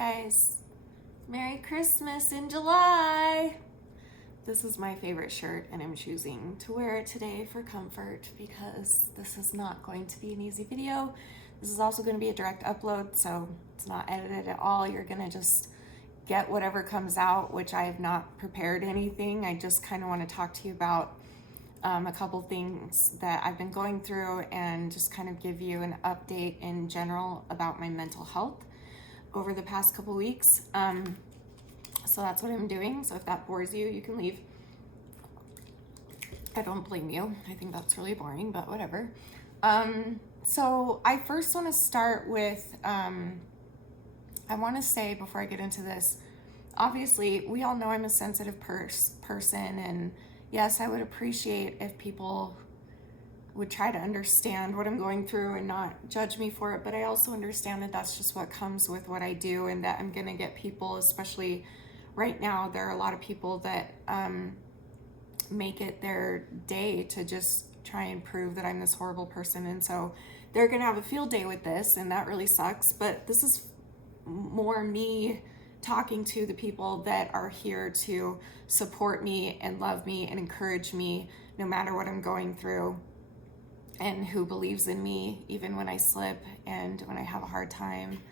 guys, Merry Christmas in July. This is my favorite shirt and I'm choosing to wear it today for comfort because this is not going to be an easy video. This is also going to be a direct upload, so it's not edited at all. You're going to just get whatever comes out, which I have not prepared anything. I just kind of want to talk to you about a couple things that I've been going through and just kind of give you an update in general about my mental health over the past couple weeks. So that's what I'm doing. So if that bores you, you can leave. I don't blame you. I think that's really boring, but whatever. So I first want to start with, I want to say before I get into this, obviously we all know I'm a sensitive person, and yes, I would appreciate if people would try to understand what I'm going through and not judge me for it, but I also understand that that's just what comes with what I do, and that I'm gonna get people, especially right now, there are a lot of people that make it their day to just try and prove that I'm this horrible person, and so they're gonna have a field day with this, and that really sucks. But this is more me talking to the people that are here to support me and love me and encourage me no matter what I'm going through, and who believes in me even when I slip and when I have a hard time.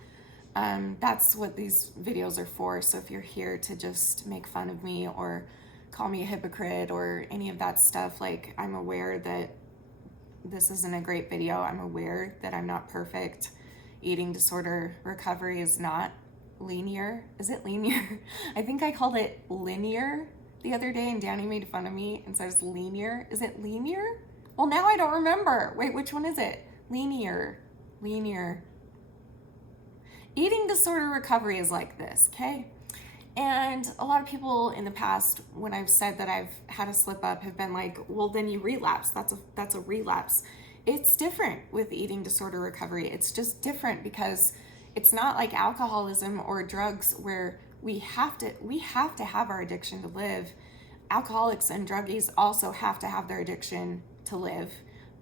That's what these videos are for. So if you're here to just make fun of me or call me a hypocrite or any of that stuff, like, I'm aware that this isn't a great video. I'm aware that I'm not perfect. Eating disorder recovery is not linear. Is it linear? I think I called it linear the other day and Danny made fun of me and says linear. Is it linear? Well, now I don't remember. Wait, which one is it? Linear. Eating disorder recovery is like this, okay? And a lot of people in the past, when I've said that I've had a slip up, have been like, well, then you relapse. That's a relapse. It's different with eating disorder recovery. It's just different because it's not like alcoholism or drugs where we have to have our addiction to live. Alcoholics and druggies also have to have their addiction to live,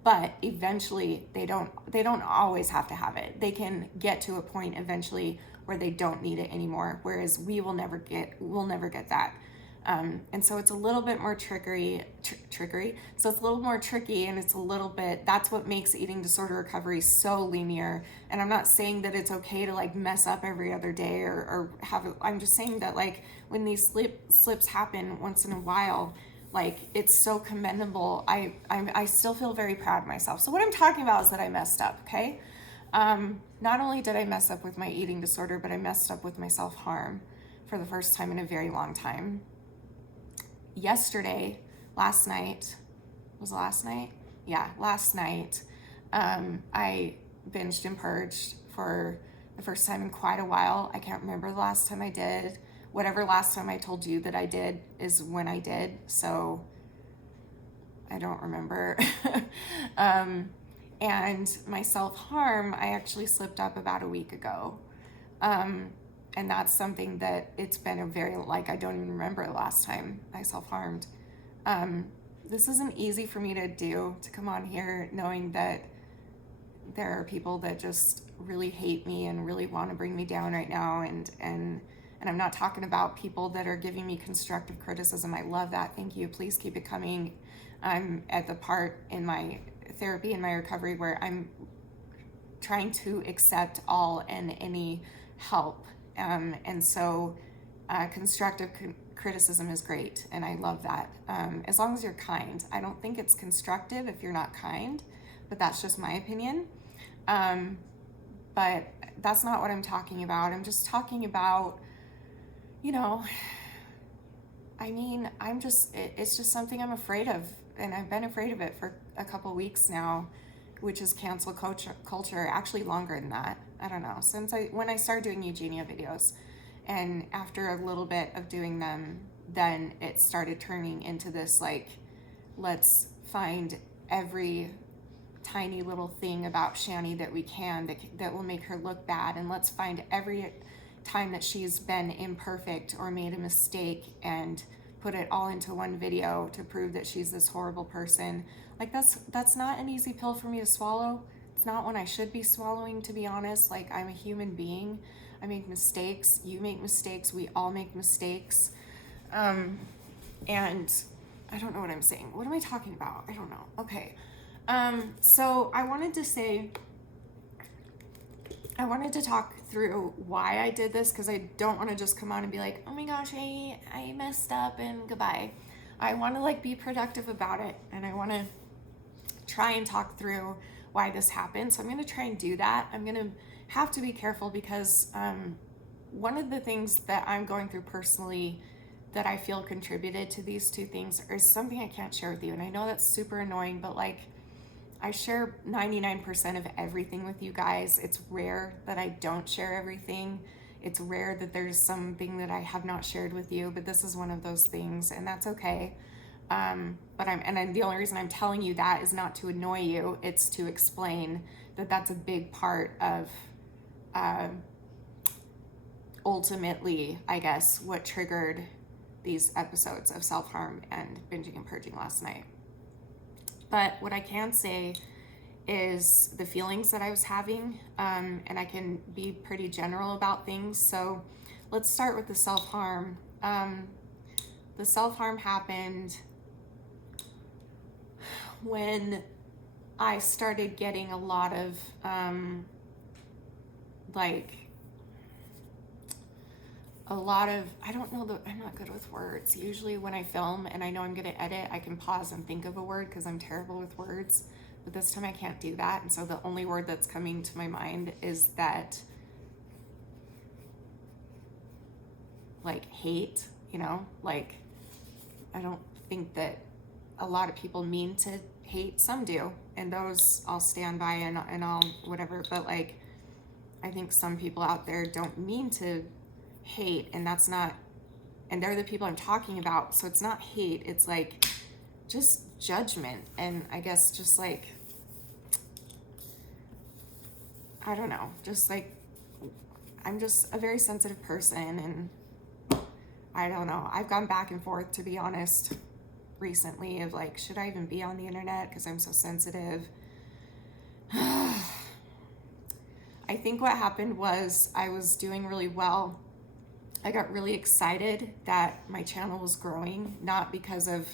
but eventually they don't always have to have it. They can get to a point eventually where they don't need it anymore, whereas we'll never get that. And so it's a little bit more trickery. So it's a little more tricky, and it's a little bit, that's what makes eating disorder recovery so linear. And I'm not saying that it's okay to like mess up every other day or have it. I'm just saying that like when these slips happen once in a while, like, it's so commendable. I still feel very proud of myself. So what I'm talking about is that I messed up, okay? Not only did I mess up with my eating disorder, but I messed up with my self-harm for the first time in a very long time. Last night, I binged and purged for the first time in quite a while. I can't remember the last time I did. Whatever last time I told you that I did is when I did, so I don't remember. And my self-harm, I actually slipped up about a week ago. And that's something that it's been a very, like, I don't even remember the last time I self-harmed. This isn't easy for me to do, to come on here knowing that there are people that just really hate me and really want to bring me down right now. And I'm not talking about people that are giving me constructive criticism. I love that. Thank you. Please keep it coming. I'm at the part in my therapy and my recovery where I'm trying to accept all and any help. And so constructive criticism is great, and I love that. As long as you're kind. I don't think it's constructive if you're not kind, but that's just my opinion. But that's not what I'm talking about. I'm just talking about, you know, I mean, it's just something I'm afraid of, and I've been afraid of it for a couple weeks now, which is cancel culture, actually longer than that. I don't know, when I started doing Eugenia videos, and after a little bit of doing them, then it started turning into this, like, let's find every tiny little thing about Shani that we can that will make her look bad, and let's find every time that she's been imperfect or made a mistake and put it all into one video to prove that she's this horrible person. Like, that's not an easy pill for me to swallow. It's not one I should be swallowing, to be honest. Like, I'm a human being. I make mistakes. You make mistakes. We all make mistakes. And I don't know what I'm saying. What am I talking about? I don't know. Okay. So I wanted to talk through why I did this, because I don't want to just come on and be like, oh my gosh, I messed up and goodbye. I want to like be productive about it, and I want to try and talk through why this happened. So I'm going to try and do that. I'm going to have to be careful because one of the things that I'm going through personally that I feel contributed to these two things is something I can't share with you. And I know that's super annoying, but like, I share 99% of everything with you guys. It's rare that I don't share everything. It's rare that there's something that I have not shared with you, but this is one of those things, and that's okay. The only reason I'm telling you that is not to annoy you. It's to explain that that's a big part of, ultimately, I guess, what triggered these episodes of self-harm and binging and purging last night. But what I can say is the feelings that I was having, and I can be pretty general about things. So let's start with the self-harm. The self-harm happened when I started getting a lot of, I don't know, I'm not good with words. Usually when I film and I know I'm going to edit, I can pause and think of a word because I'm terrible with words. But this time I can't do that. And so the only word that's coming to my mind is that, like, hate, like, I don't think that a lot of people mean to hate. Some do. And those I'll stand by and I'll whatever. But like, I think some people out there don't mean to hate, and that's not, and they're the people I'm talking about. So it's not hate, it's like just judgment, and I guess just like, I don't know, just like, I'm just a very sensitive person, and I don't know, I've gone back and forth, to be honest, recently, of like, should I even be on the internet because I'm so sensitive? I think what happened was I was doing really well. I got really excited that my channel was growing, not because of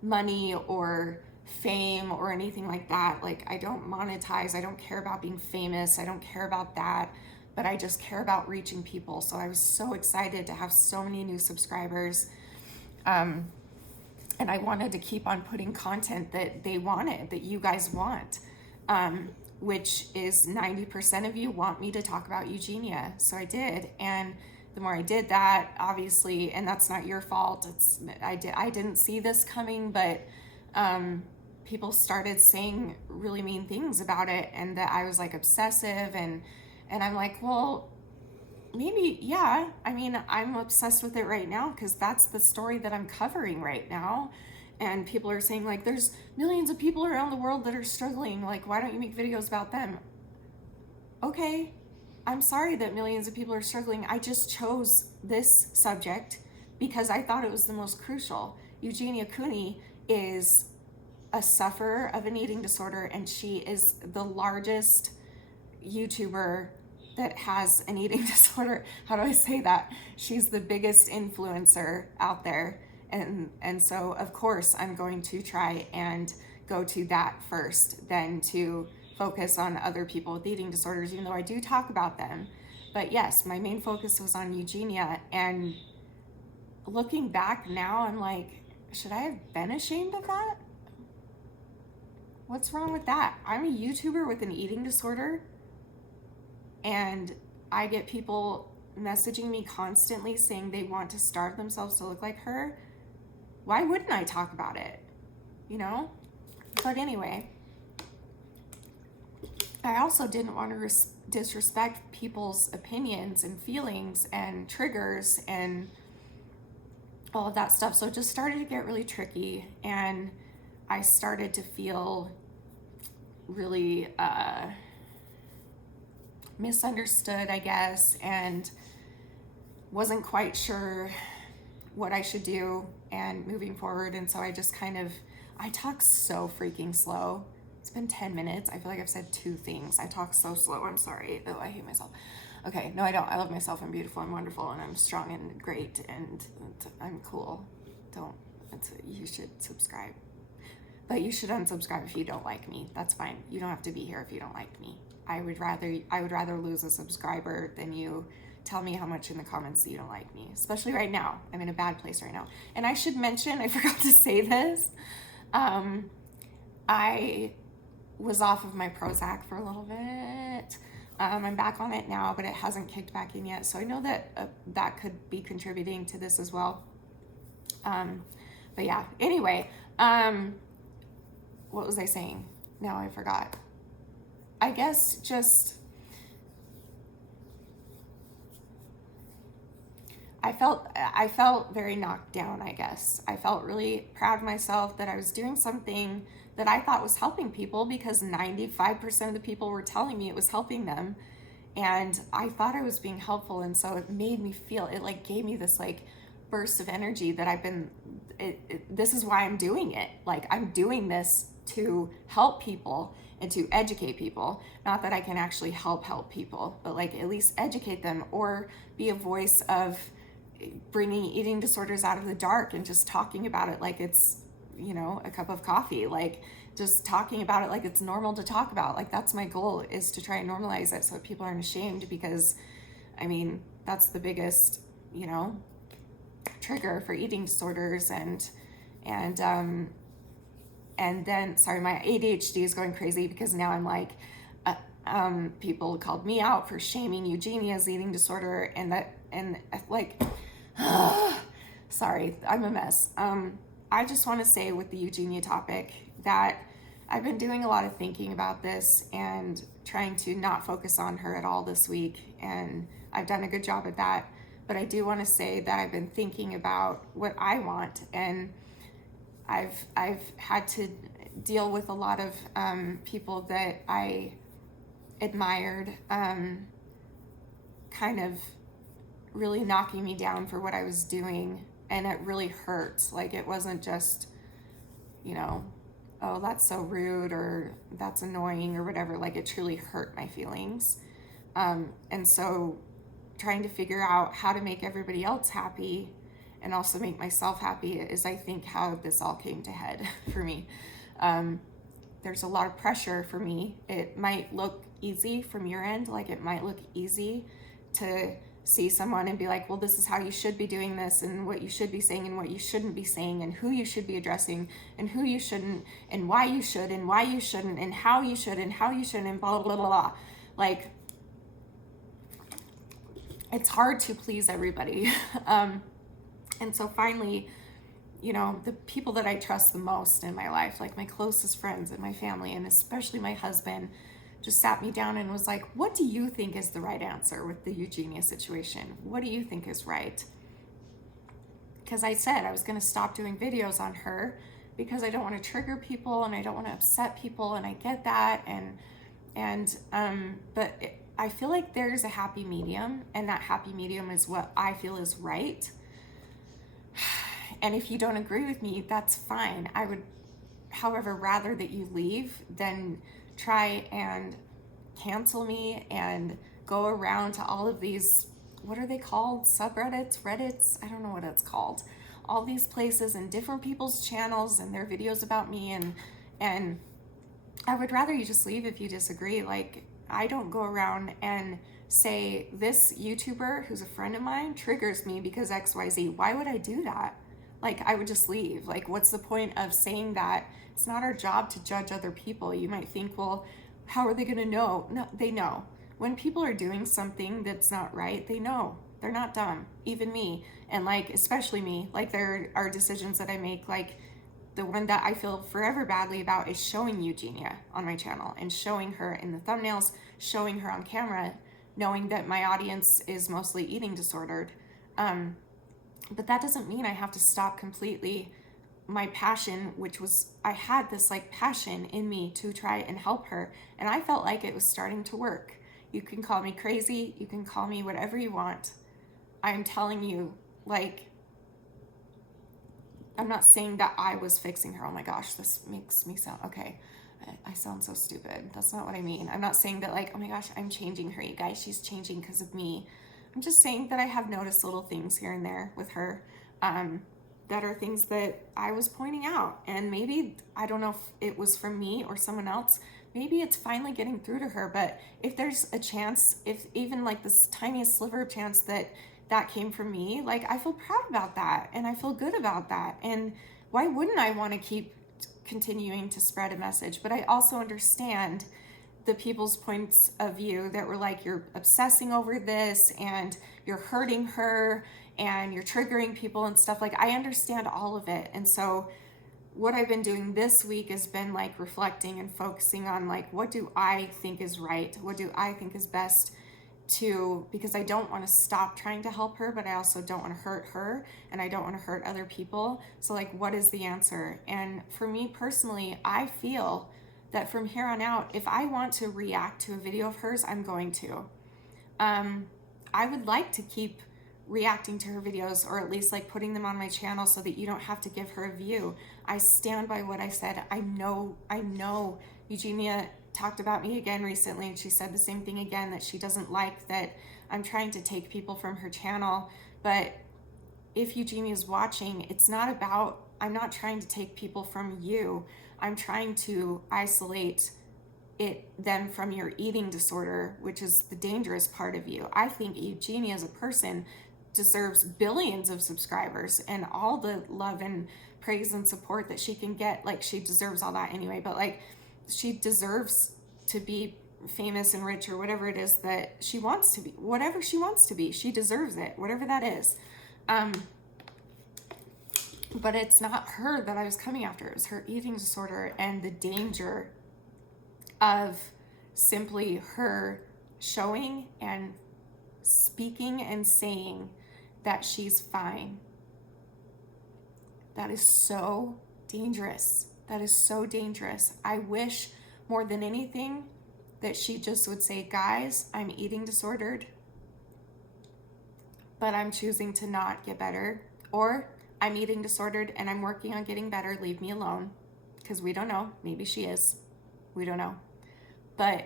money or fame or anything like that. Like, I don't monetize. I don't care about being famous. I don't care about that, but I just care about reaching people. So I was so excited to have so many new subscribers. And I wanted to keep on putting content that they wanted, that you guys want, which is 90% of you want me to talk about Eugenia. So I did. And the more I did that, obviously, and that's not your fault. I didn't see this coming, but people started saying really mean things about it, and that I was like obsessive, and I'm like, well, maybe, yeah. I mean, I'm obsessed with it right now because that's the story that I'm covering right now. And people are saying like, there's millions of people around the world that are struggling. Like, why don't you make videos about them? Okay. I'm sorry that millions of people are struggling. I just chose this subject because I thought it was the most crucial. Eugenia Cooney is a sufferer of an eating disorder, and she is the largest YouTuber that has an eating disorder. How do I say that? She's the biggest influencer out there. And so, of course, I'm going to try and go to that first, then to focus on other people with eating disorders, even though I do talk about them. But yes, my main focus was on Eugenia. And looking back now, I'm like, should I have been ashamed of that? What's wrong with that? I'm a YouTuber with an eating disorder, and I get people messaging me constantly saying they want to starve themselves to look like her. Why wouldn't I talk about it? But anyway, I also didn't want to disrespect people's opinions and feelings and triggers and all of that stuff. So it just started to get really tricky, and I started to feel really misunderstood, I guess, and wasn't quite sure what I should do and moving forward. And so I just I talk so freaking slow. It's been 10 minutes. I feel like I've said 2 things. I talk so slow. I'm sorry. Oh, I hate myself. Okay, no, I don't. I love myself. I'm beautiful. I'm wonderful, and I'm strong and great, and I'm cool. Don't. You should subscribe, but you should unsubscribe if you don't like me. That's fine. You don't have to be here if you don't like me. I would rather lose a subscriber than you tell me how much in the comments that you don't like me, especially right now. I'm in a bad place right now. And I should mention, I forgot to say this. I was off of my Prozac for a little bit. I'm back on it now, but it hasn't kicked back in yet. So I know that that could be contributing to this as well. But yeah, anyway, what was I saying? Now I forgot. I guess just, I felt very knocked down, I guess. I felt really proud of myself that I was doing something that I thought was helping people, because 95% of the people were telling me it was helping them. And I thought I was being helpful. And so it made me feel, it like gave me this like burst of energy that this is why I'm doing it. Like, I'm doing this to help people and to educate people. Not that I can actually help people, but like at least educate them, or be a voice of bringing eating disorders out of the dark and just talking about it like it's, a cup of coffee, like just talking about it like it's normal to talk about. Like, that's my goal, is to try and normalize it so that people aren't ashamed, because I mean, that's the biggest, trigger for eating disorders. And then, sorry, my ADHD is going crazy, because now I'm like, people called me out for shaming Eugenia's eating disorder, and like, sorry, I'm a mess. I just want to say with the Eugenia topic that I've been doing a lot of thinking about this and trying to not focus on her at all this week, and I've done a good job at that. But I do want to say that I've been thinking about what I want, and I've had to deal with a lot of people that I admired, kind of really knocking me down for what I was doing, and it really hurt. Like, it wasn't just, oh, that's so rude, or that's annoying, or whatever. Like, it truly hurt my feelings. And so trying to figure out how to make everybody else happy and also make myself happy is, I think, how this all came to head for me. There's a lot of pressure for me. It might look easy from your end, like it might look easy to see someone and be like, well, this is how you should be doing this, and what you should be saying and what you shouldn't be saying, and who you should be addressing and who you shouldn't, and why you should and why you shouldn't, and how you should and how you shouldn't, and blah, blah, blah, blah. Like, it's hard to please everybody. And so finally, the people that I trust the most in my life, like my closest friends and my family, and especially my husband, just sat me down and was like, what do you think is the right answer with the Eugenia situation? What do you think is right? Because I said I was going to stop doing videos on her, because I don't want to trigger people and I don't want to upset people, and I get that. But I feel like there's a happy medium, and that happy medium is what I feel is right. And if you don't agree with me, that's fine. I would, however, rather that you leave than try and cancel me and go around to all of these, what are they called? Subreddits, Reddits? I don't know what it's called. All these places and different people's channels and their videos about me. And I would rather you just leave if you disagree. Like, I don't go around and say, this YouTuber who's a friend of mine triggers me because XYZ. Why would I do that? Like, I would just leave. Like, what's the point of saying that? It's not our job to judge other people. You might think, well, how are they going to know? No, they know. When people are doing something that's not right, they know. They're not dumb. Even me. And like, especially me. Like, there are decisions that I make. Like, the one that I feel forever badly about is showing Eugenia on my channel and showing her in the thumbnails, showing her on camera, knowing that my audience is mostly eating disordered. But that doesn't mean I have to stop completely my passion, which was, I had this like passion in me to try and help her. And I felt like it was starting to work. You can call me crazy. You can call me whatever you want. I'm telling you, like, I'm not saying that I was fixing her. Oh my gosh, this makes me sound, okay. I sound so stupid. That's not what I mean. I'm not saying that like, oh my gosh, I'm changing her, you guys. She's changing because of me. I'm just saying that I have noticed little things here and there with her that are things that I was pointing out. And maybe, I don't know if it was from me or someone else. Maybe it's finally getting through to her. But if there's a chance, if even like this tiniest sliver of chance that that came from me, like I feel proud about that and I feel good about that. And why wouldn't I want to keep continuing to spread a message? But I also understand the people's points of view that were like, you're obsessing over this and you're hurting her and you're triggering people and stuff. Like, I understand all of it. And so what I've been doing this week has been like reflecting and focusing on like, what do I think is right? What do I think is best to, because I don't want to stop trying to help her, but I also don't want to hurt her and I don't want to hurt other people. So like, what is the answer? And for me personally, I feel that from here on out, if I want to react to a video of hers, I'm going to. I would like to keep reacting to her videos, or at least like putting them on my channel so that you don't have to give her a view. I stand by what I said. I know Eugenia talked about me again recently, and she said the same thing again, that she doesn't like that I'm trying to take people from her channel. But if Eugenia is watching, it's not about, I'm not trying to take people from you. I'm trying to isolate them from your eating disorder, which is the dangerous part of you. I think Eugenia as a person deserves billions of subscribers and all the love and praise and support that she can get. Like, she deserves all that anyway, but like, she deserves to be famous and rich or whatever it is that she wants to be. Whatever she wants to be, she deserves it, whatever that is. But it's not her that I was coming after. It was her eating disorder and the danger of simply her showing and speaking and saying that she's fine. That is so dangerous. That is so dangerous. I wish more than anything that she just would say, guys, I'm eating disordered, but I'm choosing to not get better. Or I'm eating disordered and I'm working on getting better. Leave me alone. Because we don't know. Maybe she is. We don't know. But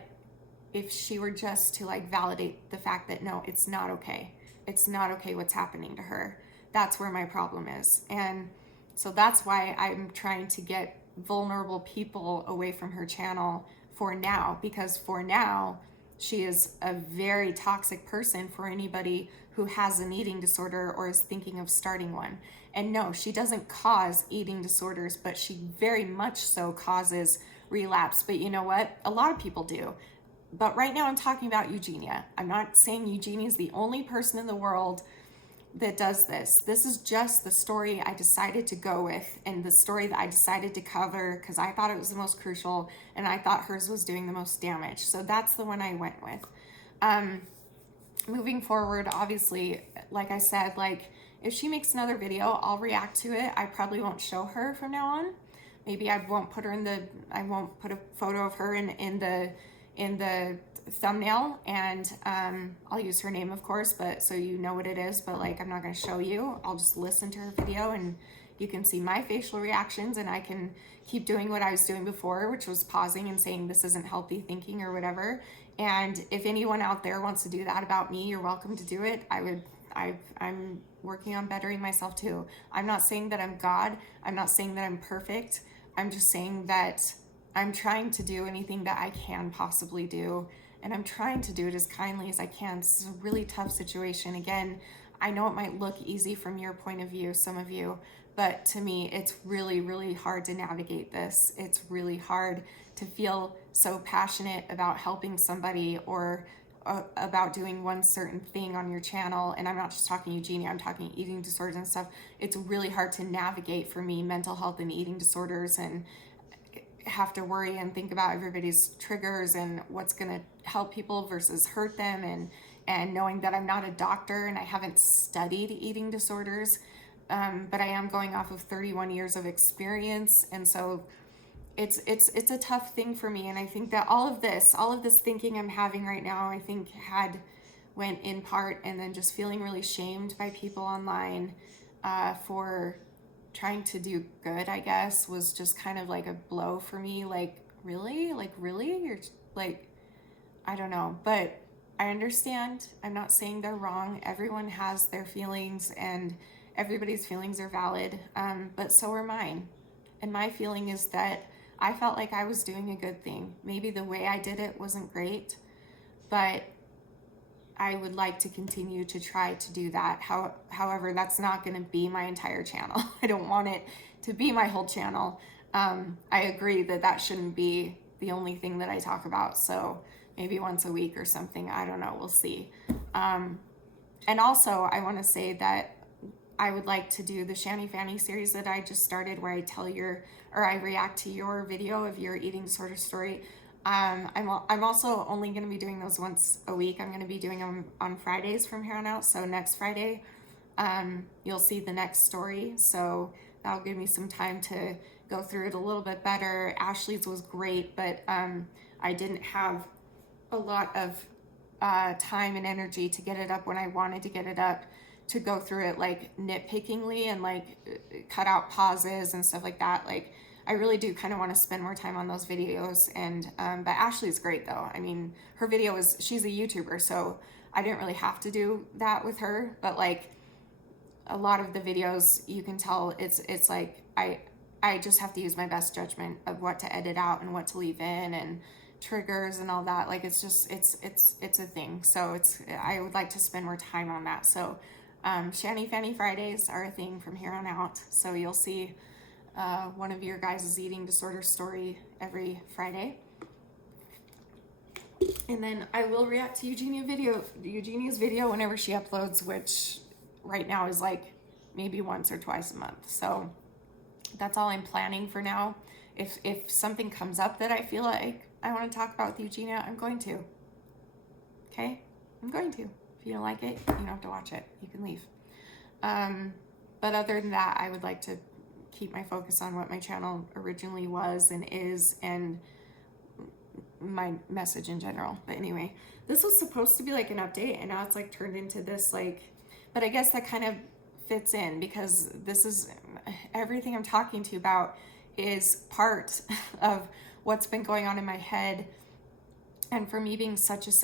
if she were just to like validate the fact that no, it's not okay. It's not okay what's happening to her. That's where my problem is. And so that's why I'm trying to get vulnerable people away from her channel for now. Because for now, she is a very toxic person for anybody who has an eating disorder or is thinking of starting one. And no, she doesn't cause eating disorders, but she very much so causes relapse. But you know what? A lot of people do. But right now I'm talking about Eugenia. I'm not saying Eugenia is the only person in the world that does this. This is just the story I decided to go with and the story that I decided to cover because I thought it was the most crucial and I thought hers was doing the most damage. So that's the one I went with. Moving forward, obviously, like I said, like if she makes another video, I'll react to it. I probably won't show her from now on. Maybe I won't put a photo of her in the thumbnail, and I'll use her name, of course, but so you know what it is, but like I'm not going to show you. I'll just listen to her video and you can see my facial reactions, and I can keep doing what I was doing before, which was pausing and saying this isn't healthy thinking or whatever. And if anyone out there wants to do that about me, you're welcome to do it. I'm working on bettering myself too. I'm not saying that I'm God. I'm not saying that I'm perfect. I'm just saying that I'm trying to do anything that I can possibly do. And I'm trying to do it as kindly as I can. This is a really tough situation. Again, I know it might look easy from your point of view, some of you, but to me, it's really, really hard to navigate this. It's really hard to feel so passionate about helping somebody or about doing one certain thing on your channel. And I'm not just talking Eugenia, I'm talking eating disorders and stuff. It's really hard to navigate for me, mental health and eating disorders, and have to worry and think about everybody's triggers and what's going to help people versus hurt them, and knowing that I'm not a doctor and I haven't studied eating disorders, but I am going off of 31 years of experience. And so it's a tough thing for me. And I think that all of this thinking I'm having right now, I think went in part, and then just feeling really shamed by people online for trying to do good, I guess, was just kind of like a blow for me, like really? Like, really? You're like, I don't know, but I understand. I'm not saying they're wrong. Everyone has their feelings, and everybody's feelings are valid, but so are mine. And my feeling is that I felt like I was doing a good thing. Maybe the way I did it wasn't great, but I would like to continue to try to do that. However, that's not going to be my entire channel. I don't want it to be my whole channel. I agree that that shouldn't be the only thing that I talk about. So maybe once a week or something. I don't know. We'll see. And also, I want to say that I would like to do the Shanny Fanny series that I just started, where I tell I react to your video of your eating disorder story. I'm also only going to be doing those once a week. I'm going to be doing them on Fridays from here on out. So next Friday, you'll see the next story. So that'll give me some time to go through it a little bit better. Ashley's was great, but I didn't have a lot of time and energy to get it up when I wanted to get it up, to go through it like nitpickingly and like cut out pauses and stuff like that. Like, I really do kind of want to spend more time on those videos. And but Ashley's great though. I mean, her video she's a YouTuber, so I didn't really have to do that with her. But like a lot of the videos, you can tell it's like I just have to use my best judgment of what to edit out and what to leave in, and triggers and all that. Like, it's just it's a thing. So I would like to spend more time on that. So Shanny Fanny Fridays are a thing from here on out. So you'll see one of your guys' eating disorder story every Friday. And then I will react to Eugenia's video whenever she uploads, which right now is like maybe once or twice a month. So that's all I'm planning for now. If something comes up that I feel like I want to talk about with Eugenia, I'm going to. Okay? I'm going to. If you don't like it, you don't have to watch it. You can leave. But other than that, I would like to keep my focus on what my channel originally was and is, and my message in general. But anyway, this was supposed to be like an update, and now it's like turned into this like, but I guess that kind of fits in, because this is everything I'm talking to you about is part of what's been going on in my head. And for me being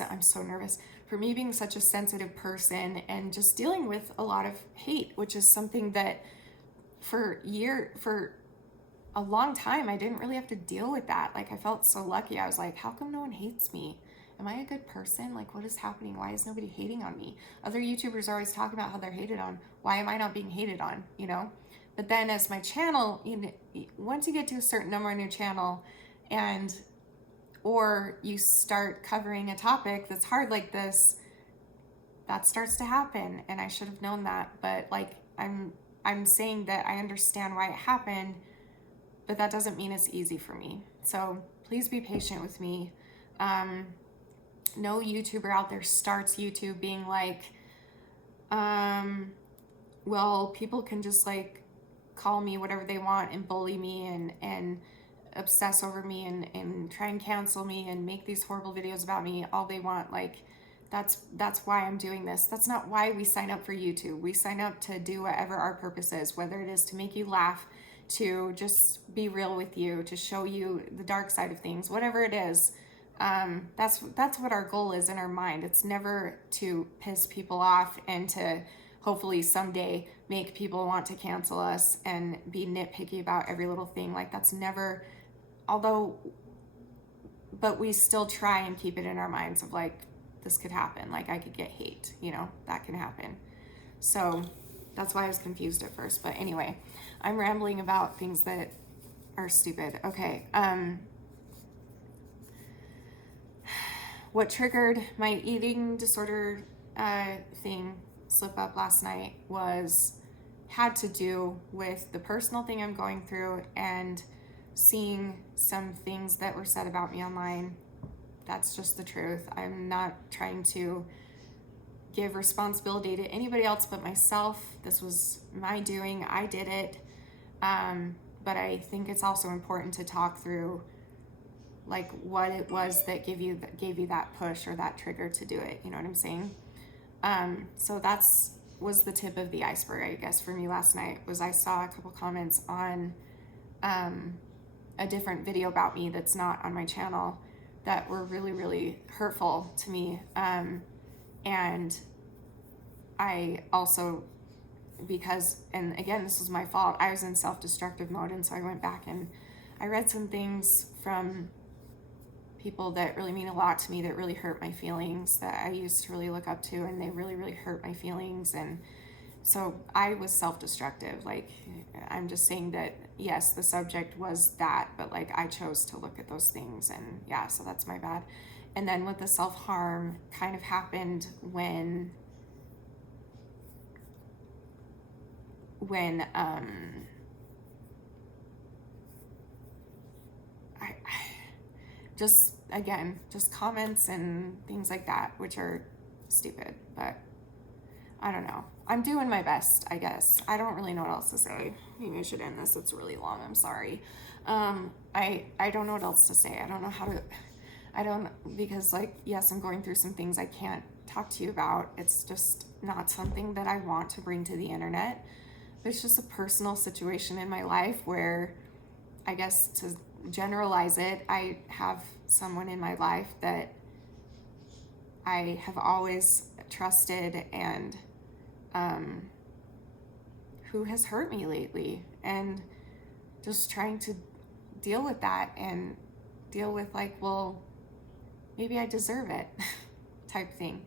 I'm so nervous, for me being such a sensitive person and just dealing with a lot of hate, which is something that for a long time, I didn't really have to deal with that. Like, I felt so lucky. I was like, how come no one hates me? Am I a good person? Like, what is happening? Why is nobody hating on me? Other YouTubers are always talking about how they're hated on. Why am I not being hated on, you know? But then as my channel, once you get to a certain number on your channel, or you start covering a topic that's hard like this, that starts to happen. And I should have known that. But like, I'm saying that I understand why it happened, but that doesn't mean it's easy for me. So please be patient with me. No YouTuber out there starts YouTube being like, well, people can just like call me whatever they want and bully me and obsess over me and try and cancel me and make these horrible videos about me all they want. Like, that's why I'm doing this. That's not why we sign up for YouTube. We sign up to do whatever our purpose is, whether it is to make you laugh, to just be real with you, to show you the dark side of things, whatever it is. That's what our goal is in our mind. It's never to piss people off and to hopefully someday make people want to cancel us and be nitpicky about every little thing. Like, that's never, but we still try and keep it in our minds of like, this could happen. Like, I could get hate, that can happen. So that's why I was confused at first. But anyway, I'm rambling about things that are stupid. Okay. What triggered my eating disorder slip up last night had to do with the personal thing I'm going through and seeing some things that were said about me online. That's just the truth. I'm not trying to give responsibility to anybody else but myself. This was my doing. I did it. But I think it's also important to talk through like what it was that gave you that push or that trigger to do it. You know what I'm saying? So was the tip of the iceberg, I guess, for me last night. Was I saw a couple comments on a different video about me that's not on my channel that were really, really hurtful to me. And I also, because, and again, this was my fault, I was in self-destructive mode. And so I went back and I read some things from people that really mean a lot to me, that really hurt my feelings, that I used to really look up to, and they really, really hurt my feelings. And so I was self-destructive. Like, I'm just saying that, yes, the subject was that, but like I chose to look at those things, and yeah, so that's my bad. And then with the self-harm kind of happened when I just, again, just comments and things like that, which are stupid, but I don't know. I'm doing my best, I guess. I don't really know what else to say. Maybe I should end this. It's really long. I'm sorry. I don't know what else to say. I don't know how to, because like, yes, I'm going through some things I can't talk to you about. It's just not something that I want to bring to the internet. But it's just a personal situation in my life where, I guess to generalize it, I have someone in my life that I have always trusted and who has hurt me lately, and just trying to deal with that and deal with like, well, maybe I deserve it type thing.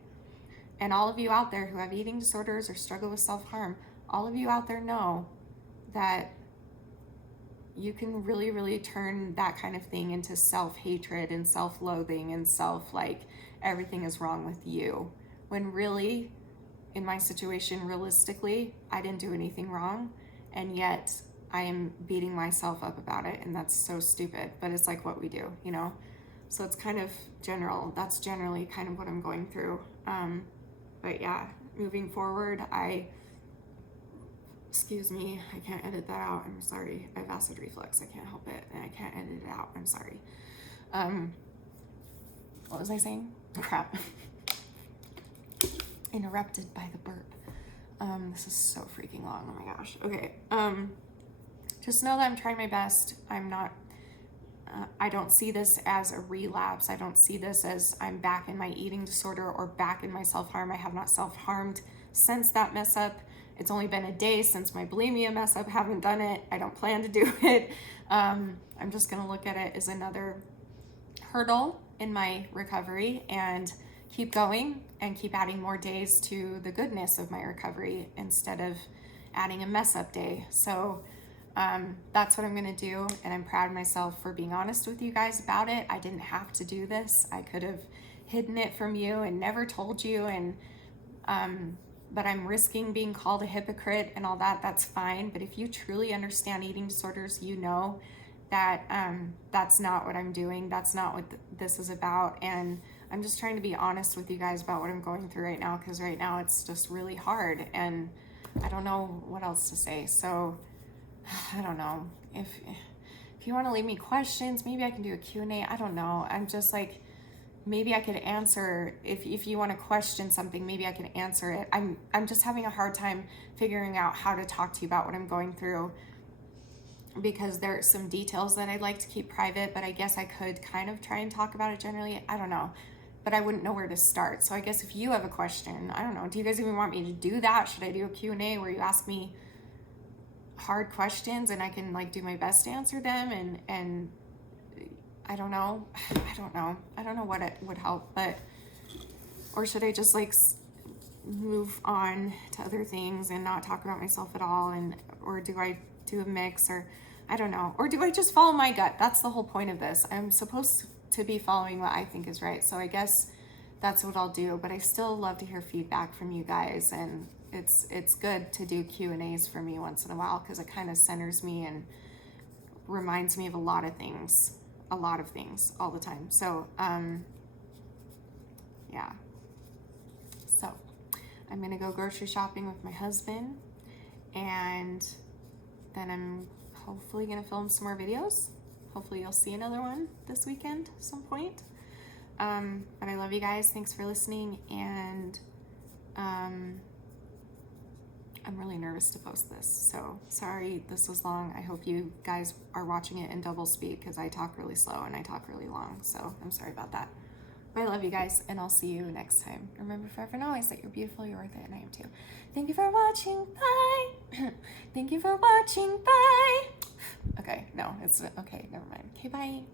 And all of you out there who have eating disorders or struggle with self-harm, all of you out there know that you can really, really turn that kind of thing into self-hatred and self-loathing and like everything is wrong with you. When really, in my situation, realistically, I didn't do anything wrong, and yet I am beating myself up about it, and that's so stupid, but it's like what we do, you know? So it's kind of general. That's generally kind of what I'm going through. But yeah, moving forward, excuse me, I can't edit that out. I'm sorry. I have acid reflux. I can't help it, and I can't edit it out. I'm sorry. What was I saying? Crap. Interrupted by the burp. This is so freaking long. Oh my gosh. Okay. Just know that I'm trying my best. I'm not, I don't see this as a relapse. I don't see this as I'm back in my eating disorder or back in my self-harm. I have not self-harmed since that mess up. It's only been a day since my bulimia mess up. Haven't done it. I don't plan to do it. I'm just going to look at it as another hurdle in my recovery and keep going and keep adding more days to the goodness of my recovery instead of adding a mess up day. So that's what I'm going to do. And I'm proud of myself for being honest with you guys about it. I didn't have to do this. I could have hidden it from you and never told you. And, but I'm risking being called a hypocrite and all that. That's fine. But if you truly understand eating disorders, you know that that's not what I'm doing. That's not what this is about. And I'm just trying to be honest with you guys about what I'm going through right now, because right now it's just really hard and I don't know what else to say. So I don't know. If you want to leave me questions, maybe I can do a Q&A. I don't know. I'm just like, maybe I could answer, if you want to question something, maybe I can answer it. I'm just having a hard time figuring out how to talk to you about what I'm going through, because there are some details that I'd like to keep private, but I guess I could kind of try and talk about it generally. I don't know, but I wouldn't know where to start. So I guess if you have a question, I don't know, do you guys even want me to do that? Should I do a Q&A where you ask me hard questions and I can like do my best to answer them? And I don't know. I don't know what it would help, but, or should I just like move on to other things and not talk about myself at all? And, or do I do a mix, or I don't know, or do I just follow my gut? That's the whole point of this. I'm supposed to be following what I think is right. So I guess that's what I'll do, but I still love to hear feedback from you guys. And it's good to do Q&As for me once in a while, because it kind of centers me and reminds me of a lot of things all the time. So, yeah. So I'm going to go grocery shopping with my husband, and then I'm hopefully going to film some more videos. Hopefully you'll see another one this weekend at some point. But I love you guys. Thanks for listening. And I'm really nervous to post this. So sorry this was long. I hope you guys are watching it in double speed because I talk really slow and I talk really long. So I'm sorry about that. But I love you guys, and I'll see you next time. Remember forever and always that you're beautiful, you're worth it, and I am too. Thank you for watching. Bye. Thank you for watching. Bye. Okay, no, it's okay. Never mind. Okay, bye.